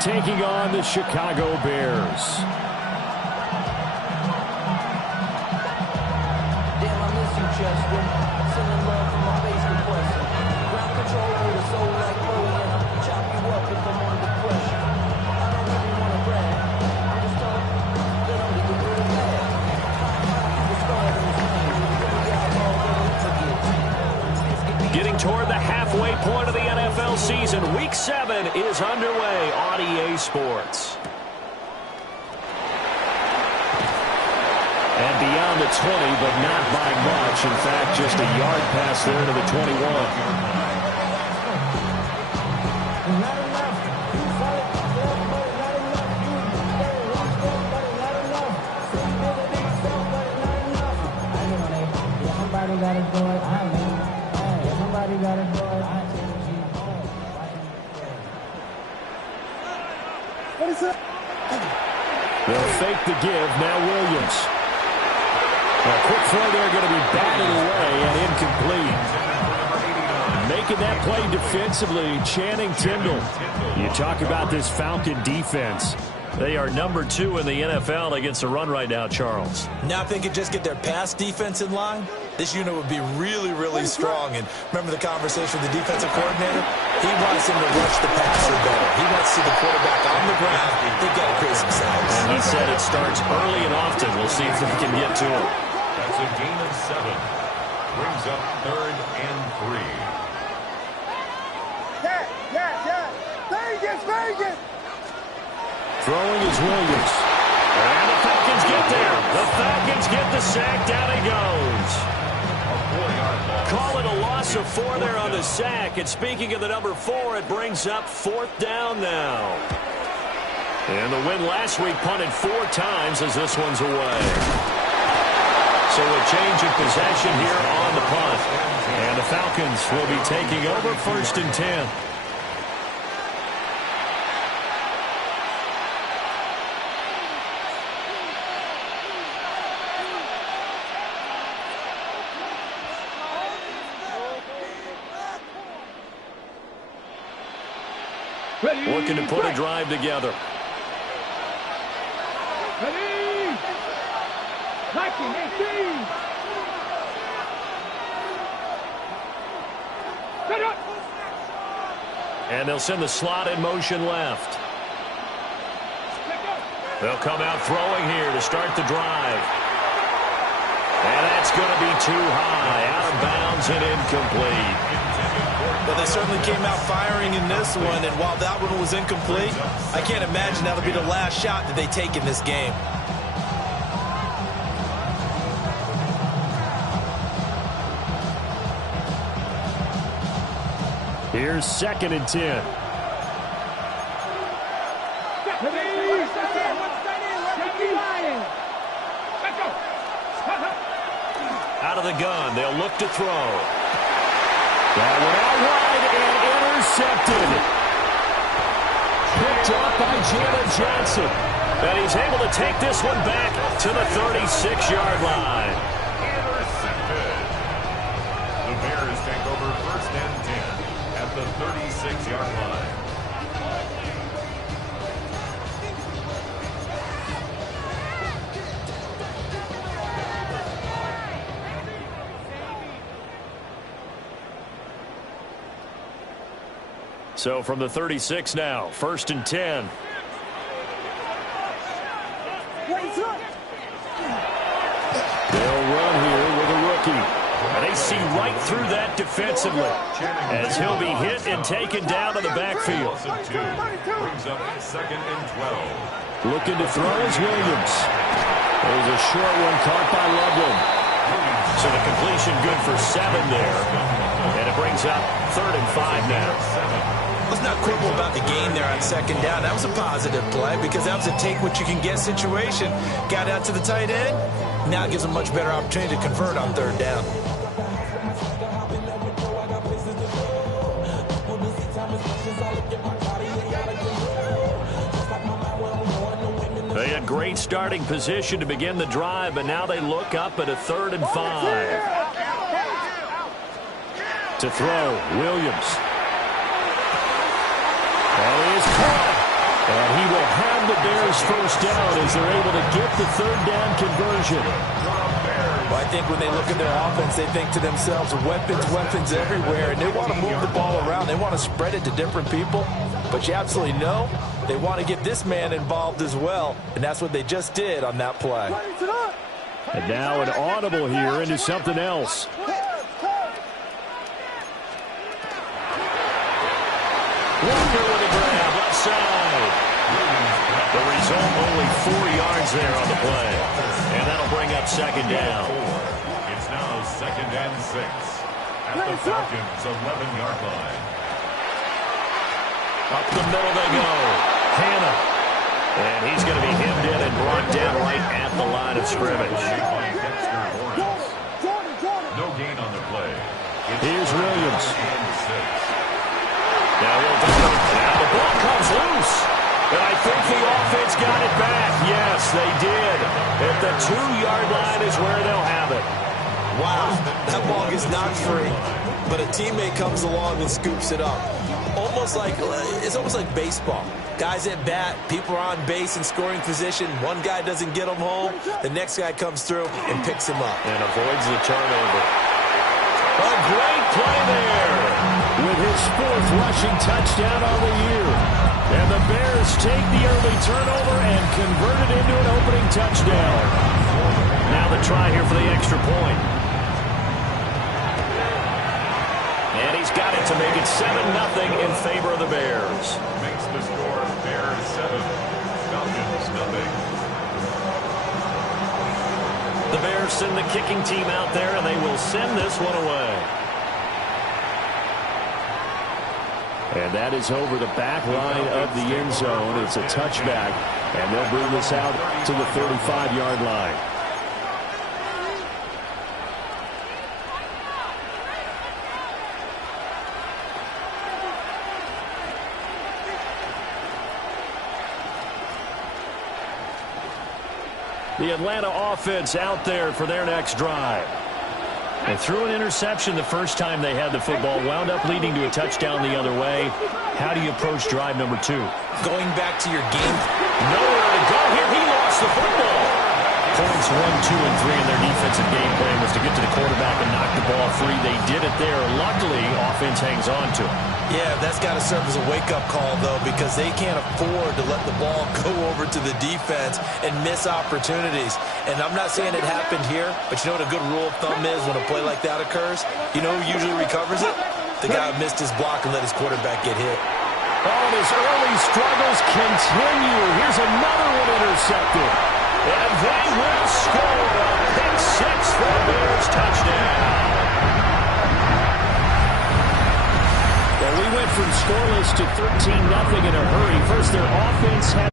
taking on the Chicago Bears. Damn, I miss you, Chester. Sending love from my bass compressor. Ground control with a soul like Bowie, and I'll chop you up if I'm under pressure. I don't really want to brag. I'm just telling you that I'm getting real bad. High the stars in this game. Really outlaws that forget. Getting toward the halfway point of the NFL season, Week 7 is underway on EA Sports. And beyond the 20, but not by much. In fact, just a yard pass there to the 21. They'll fake the give. Now Williams. A quick throw there, going to be batted away and incomplete. Making that play defensively, Channing Tindall. You talk about this Falcon defense. They are number 2 in the NFL against the run right now, Charles. Now if they could just get their pass defense in line, this unit would be really, really strong. And remember the conversation with the defensive coordinator? He wants him to rush the passer better. He wants to see the quarterback on the ground. They've got to create some sacks. And he said it starts early and often. We'll see if we can get to him. That's a gain of 7. Brings up 3rd and 3. Vegas! Throwing is Williams. And the Falcons get there. The Falcons get the sack. Down he goes. Call it a loss of 4 there on the sack. And speaking of the number 4, it brings up 4th down now. And the win last week punted 4 times as this one's away. So a change of possession here on the punt. And the Falcons will be taking over 1st and 10. Looking to put a drive together. Ready! 1918! Set up! And they'll send the slot in motion left. They'll come out throwing here to start the drive. And that's going to be too high. Out of bounds and incomplete. Well, they certainly came out firing in this one, and while that one was incomplete, I can't imagine that'll be the last shot that they take in this game. Here's 2nd and 10. Out of the gun, they'll look to throw. That one out wide and intercepted. Picked up by Jalen Johnson. And he's able to take this one back to the 36-yard line. Intercepted. The Bears take over 1st and 10 at the 36-yard line. So from the 36 now, 1st and 10. They'll run here with a rookie. And they see right through that defensively as he'll be hit and taken down to the backfield. Brings up 2nd and 12. Looking to throw is Williams. There's a short one caught by Loveland. So the completion good for 7 there. And it brings up 3rd and 5 now. Let's not quibble about the gain there on 2nd down. That was a positive play because that was a take-what-you-can-get situation. Got out to the tight end. Now it gives them a much better opportunity to convert on 3rd down. They had great starting position to begin the drive, but now they look up at a 3rd and 5. To throw, Williams. And he is caught. Bears first down as they're able to get the third down conversion. Well, I think when they look at their offense, they think to themselves, weapons everywhere, and they want to move the ball around. They want to spread it to different people, but you absolutely know they want to get this man involved as well, and that's what they just did on that play. And now an audible here into something else. Walker with a grab, left side. The result, only 4 yards there on the play. And that'll bring up second down. It's now 2nd and 6 at the Falcons' 11-yard line. Up the middle they go. Hannah. And he's going to be hemmed in and brought down right at the line of scrimmage. No gain on the play. Here's Williams. Now he'll do it. Now the ball comes loose. And I think the offense got it back. Yes, they did. At the 2-yard line is where they'll have it. Wow, that ball gets knocked free, but a teammate comes along and scoops it up. It's almost like baseball. Guys at bat, people are on base in scoring position. One guy doesn't get him home. The next guy comes through and picks him up. And avoids the turnover. A great play there with his 4th rushing touchdown on the year. And the Bears take the early turnover and convert it into an opening touchdown. Now the try here for the extra point. And he's got it to make it 7-0 in favor of the Bears. Makes the score Bears 7, Falcons nothing. The Bears send the kicking team out there, and they will send this one away. And that is over the back line of the end zone. It's a touchback, and they'll bring this out to the 35-yard line. The Atlanta offense out there for their next drive. And threw an interception the first time they had the football, wound up leading to a touchdown the other way. How do you approach drive number 2? Going back to your game. Nowhere to go here. He lost the football. Points 1, 2, and 3 in their defensive game plan was to get to the quarterback and knock the ball free. They did it there. Luckily, offense hangs on to it. Yeah, that's got to serve as a wake-up call, though, because they can't afford to let the ball go over to the defense and miss opportunities. And I'm not saying it happened here, but you know what a good rule of thumb is when a play like that occurs? You know who usually recovers it? The guy who missed his block and let his quarterback get hit. Oh, and his early struggles continue. Here's another one intercepted. And they will score a pick 6 for the Bears touchdown. Well, we went from scoreless to 13-0 in a hurry. First, their offense had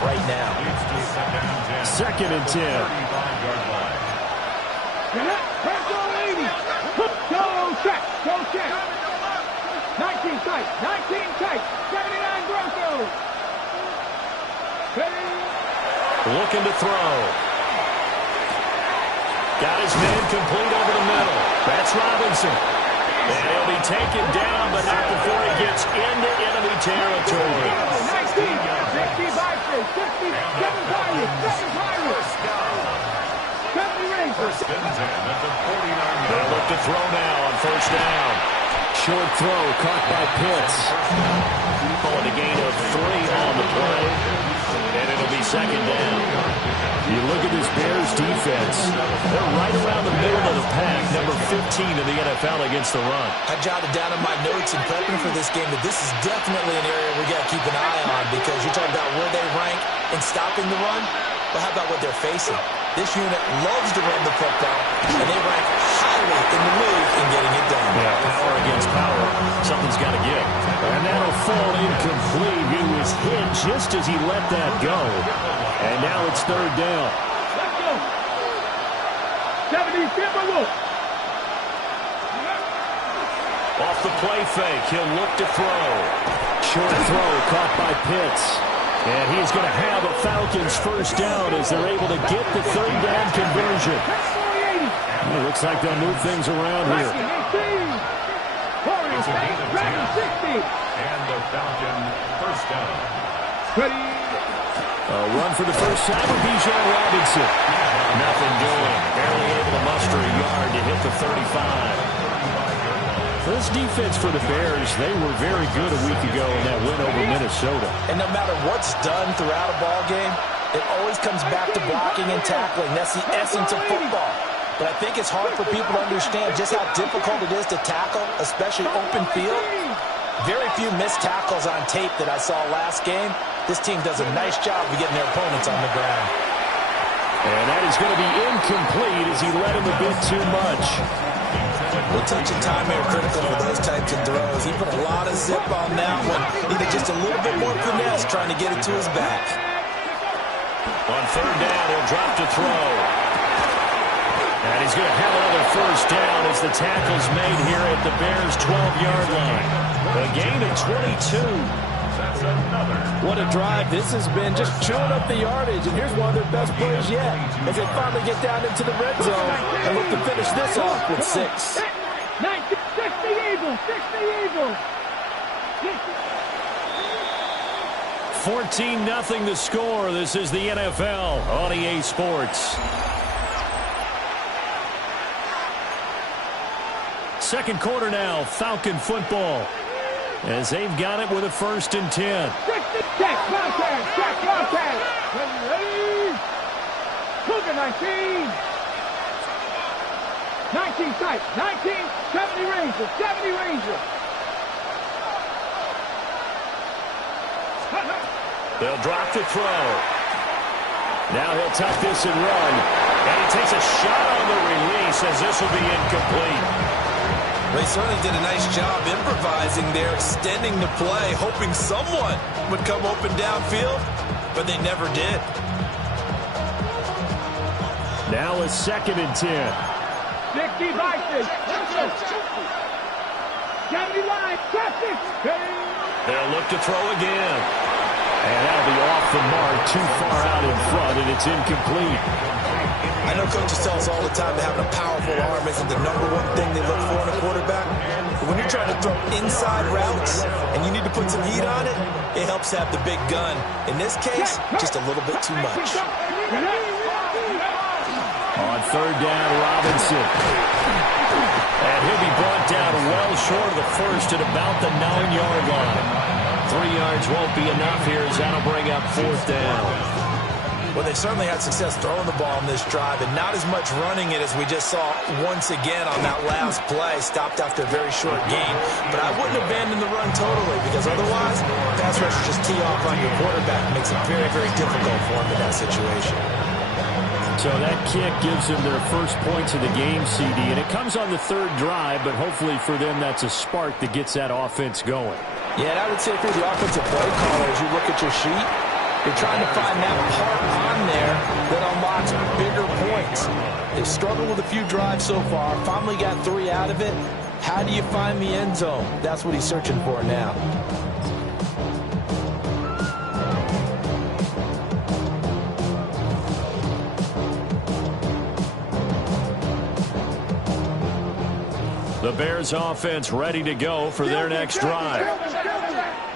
right now. 2nd and 10. Go check. 19 tight. 79 Broncos. Looking to throw. Got his man complete over the middle. That's Robinson. And he'll be taken down, but not before he gets into enemy territory. 19, 65, 67 Pirates, 7 Pirates. 70 Rangers. They'll look to throw now on first down. Short throw caught by Pitts. Calling a gain of 3 on the play. second down. You look at this Bears defense. They're right around the middle of the pack, number 15 in the NFL against the run. I jotted down in my notes in prepping for this game that this is definitely an area we got to keep an eye on, because you're talking about where they rank in stopping the run. But how about what they're facing? This unit loves to run the football, and they rank highly in the league in getting it done. Yeah, power against power. Something's got to give. And that'll fall incomplete. He was hit just as he let that go. And now it's third down. Let's go. 70 Timberwolves. Off the play fake, he'll look to throw. Short throw caught by Pitts. And he's going to have a Falcons first down as they're able to get the third down conversion. It looks like they'll move things around here. And the Falcon first down. Ready. A run for the first time with Bijan Robinson. Nothing doing. Barely able to muster a yard to hit the 35. This defense for the Bears, they were very good a week ago in that win over Minnesota. And no matter what's done throughout a ball game, it always comes back to blocking and tackling. That's the essence of football. But I think it's hard for people to understand just how difficult it is to tackle, especially open field. Very few missed tackles on tape that I saw last game. This team does a nice job of getting their opponents on the ground. And that is going to be incomplete as he led him a bit too much. We'll touch and time are critical for those types of throws. He put a lot of zip on that one. Needed just a little bit more finesse trying to get it to his back. On third down, he'll drop to throw. And he's going to have another first down as the tackle's made here at the Bears' 12-yard line. A gain of 22. What a drive this has been, just chewing up the yardage. And here's one of their best plays yet as they finally get down into the red zone and look to finish this off with 6. 60 Eagles, 60 Eagles. 14-0 the score. This is the NFL on EA Sports. Second quarter now, Falcon football. As they've got it with a 1st and 10. Check, contact. Ready. Cougar 19. 19 tight. 19, 70 Rangers, 70 Rangers. They'll drop to throw. Now he'll tuck this and run. And he takes a shot on the release as this will be incomplete. They certainly did a nice job improvising there, extending the play, hoping someone would come open downfield, but they never did. Now a 2nd and 10. 60 Vikings. 70 line. Traffic. They'll look to throw again. And that'll be off the mark, too far out in front, and it's incomplete. I know coaches tell us all the time that having a powerful arm isn't the #1 thing they look for in a quarterback. But when you're trying to throw inside routes and you need to put some heat on it, it helps to have the big gun. In this case, just a little bit too much. On third down, Robinson. And he'll be brought down well short of the first at about the 9-yard line. 3 yards won't be enough here as that'll bring up 4th down. Well, they certainly had success throwing the ball on this drive, and not as much running it as we just saw once again on that last play. Stopped after a very short gain. But I wouldn't abandon the run totally, because otherwise, pass rushers just tee off on your quarterback. It makes it very, very difficult for him in that situation. So that kick gives them their first points of the game, CD, and it comes on the 3rd drive, but hopefully for them that's a spark that gets that offense going. Yeah, and I would say if you're the offensive play caller, as you look at your sheet, you're trying to find that part on there that unlocks bigger points. They've struggled with a few drives so far, finally got 3 out of it. How do you find the end zone? That's what he's searching for now. The Bears offense ready to go for their next drive.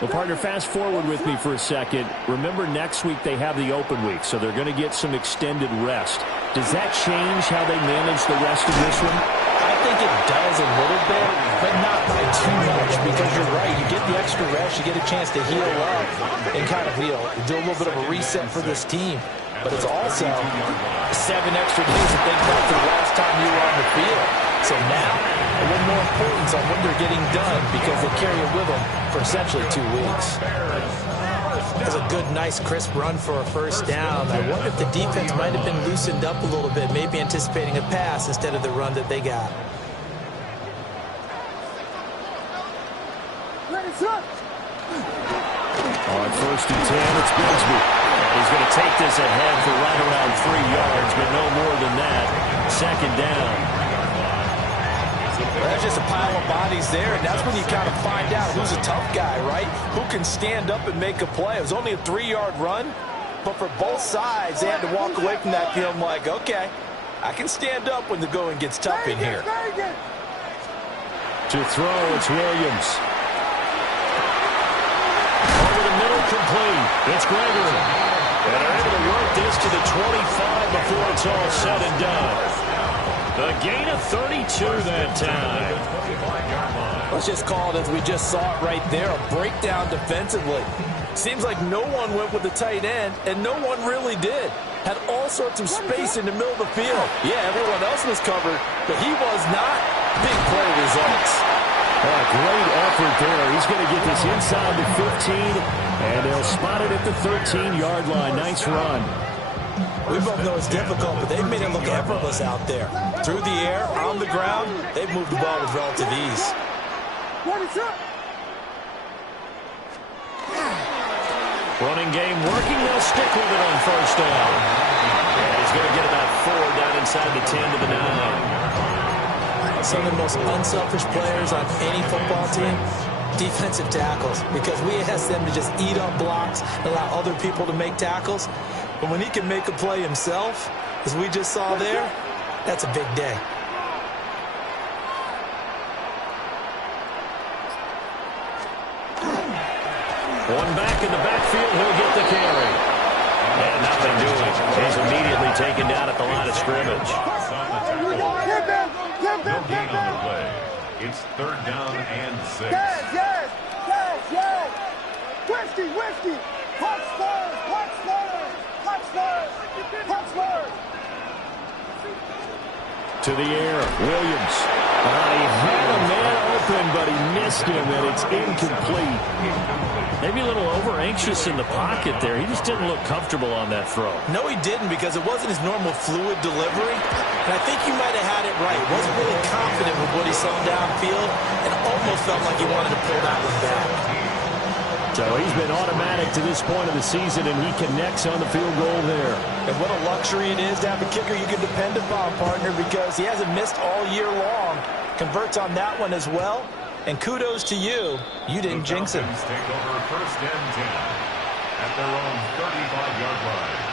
Well, partner, fast forward with me for a second. Remember, next week they have the open week, so they're going to get some extended rest. Does that change how they manage the rest of this one? I think it does a little bit, but not by too much, because you're right. You get the extra rest, you get a chance to heal up and kind of do a little bit of a reset for this team. But it's also 7 extra days to think back to the last time you were on the field. So now, a little more importance on what they're getting done because they carry it with them for essentially 2 weeks. That's a good, nice, crisp run for a first down. I wonder if the defense might have been loosened up a little bit, maybe anticipating a pass instead of the run that they got. On 1st and 10, it's Bigsby. And he's going to take this ahead for right around 3 yards, but no more than that. 2nd down. There's just a pile of bodies there, and that's when you kind of find out who's a tough guy, right? Who can stand up and make a play. It was only a 3-yard run, but for both sides, they had to walk away from that feeling like, okay, I can stand up when the going gets tough in here. To throw, it's Williams. Over the middle, complete. It's Gregory. And they're able to work this to the 25 before it's all said and done. The gain of 32 that time. Let's just call it as we just saw it right there, a breakdown defensively. Seems like no one went with the tight end, and no one really did. Had all sorts of space in the middle of the field. Yeah, everyone else was covered, but he was not. Big play results. Great effort there. He's going to get this inside the 15, and they'll spot it at the 13-yard line. Nice run. We both know it's difficult, but they've made it look effortless out there. Through the air, on the ground, they've moved the ball with relative ease. Running game working. They'll stick with it on 1st down. And he's going to get about 4 down inside the 10 to the 9. Some of the most unselfish players on any football team, defensive tackles, because we ask them to just eat up blocks, allow other people to make tackles. But when he can make a play himself, as we just saw there, that's a big day. One back in the backfield, he'll get the carry. And nothing doing. He's immediately taken down at the line of scrimmage. No gain on the play. It's 3rd down and 6. Yes. Whiskey. Punch first. To the air, Williams. He had a man open, but he missed him, and it's incomplete. Maybe a little over-anxious in the pocket there. He just didn't look comfortable on that throw. No, he didn't, because it wasn't his normal fluid delivery. And I think you might have had it right. He wasn't really confident with what he saw downfield, and almost felt like he wanted to pull that one back. So he's been automatic to this point of the season, and he connects on the field goal there. And what a luxury it is to have a kicker you can depend upon, partner, because he hasn't missed all year long. Converts on that one as well. And kudos to you. You didn't jinx him. Take over 1st and 10 at their own 35-yard line.